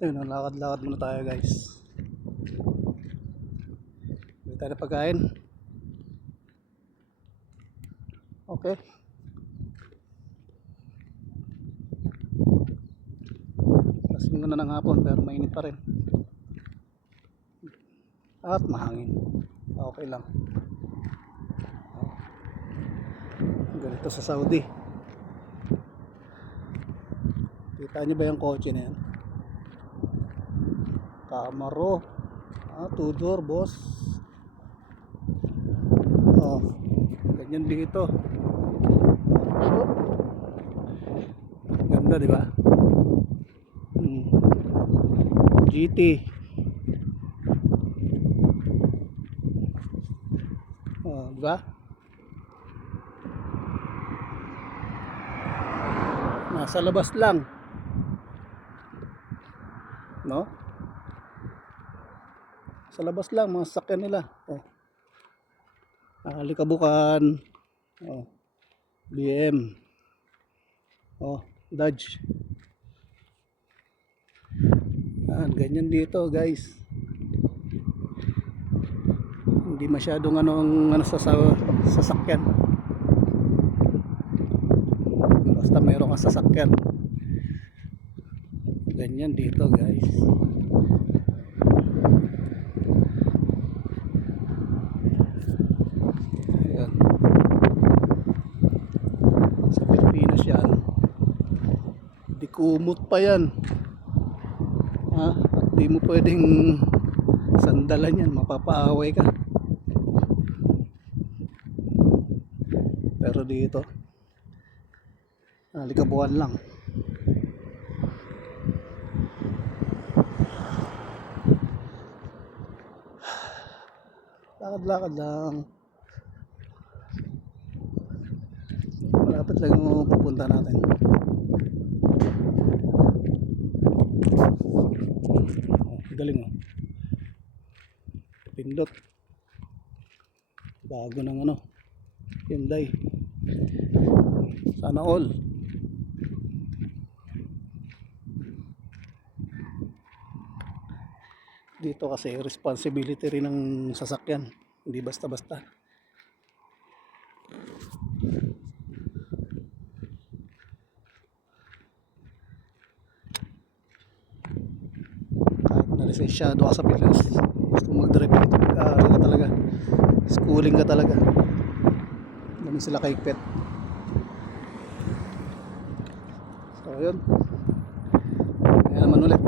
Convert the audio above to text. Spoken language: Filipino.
Ayun, lakad-lakad muna tayo guys. May tayo na pagkain. Okay. Lasing na ng hapon pero mainit pa rin. At mahangin. Okay lang. Ganito sa Saudi. Kita nyo ba yung kotse na yan? Camaro. 2-door boss. Ganyan dito. So, ganda diba? GT. Diba? Nasa labas lang. No? Sa labas lang mga sasakyan nila. Alikabukan. BM. Dodge. Ganyan dito guys. Hindi masyadong ano sa sasakyan. Basta mayroon kang sasakyan. Ganyan dito guys. Ayan. Sa Pilipinas yan. Di kumot pa yan. At di mo pwedeng sandalan yan, mapapaaway ka. Pero dito alikabuan lang. Lakad-lakad lang. Malapit lang yung pupunta natin. Galing pindot. Bago ng Hyundai. Sana all. Dito kasi responsibility rin ng sasakyan, hindi basta-basta. Kahit na lisensyado ka sa Pilipinas, gusto mag-drive dito, mag-aaral ka talaga, schooling ka talaga. Ganun sila kahigpit. So yun, kaya naman ulit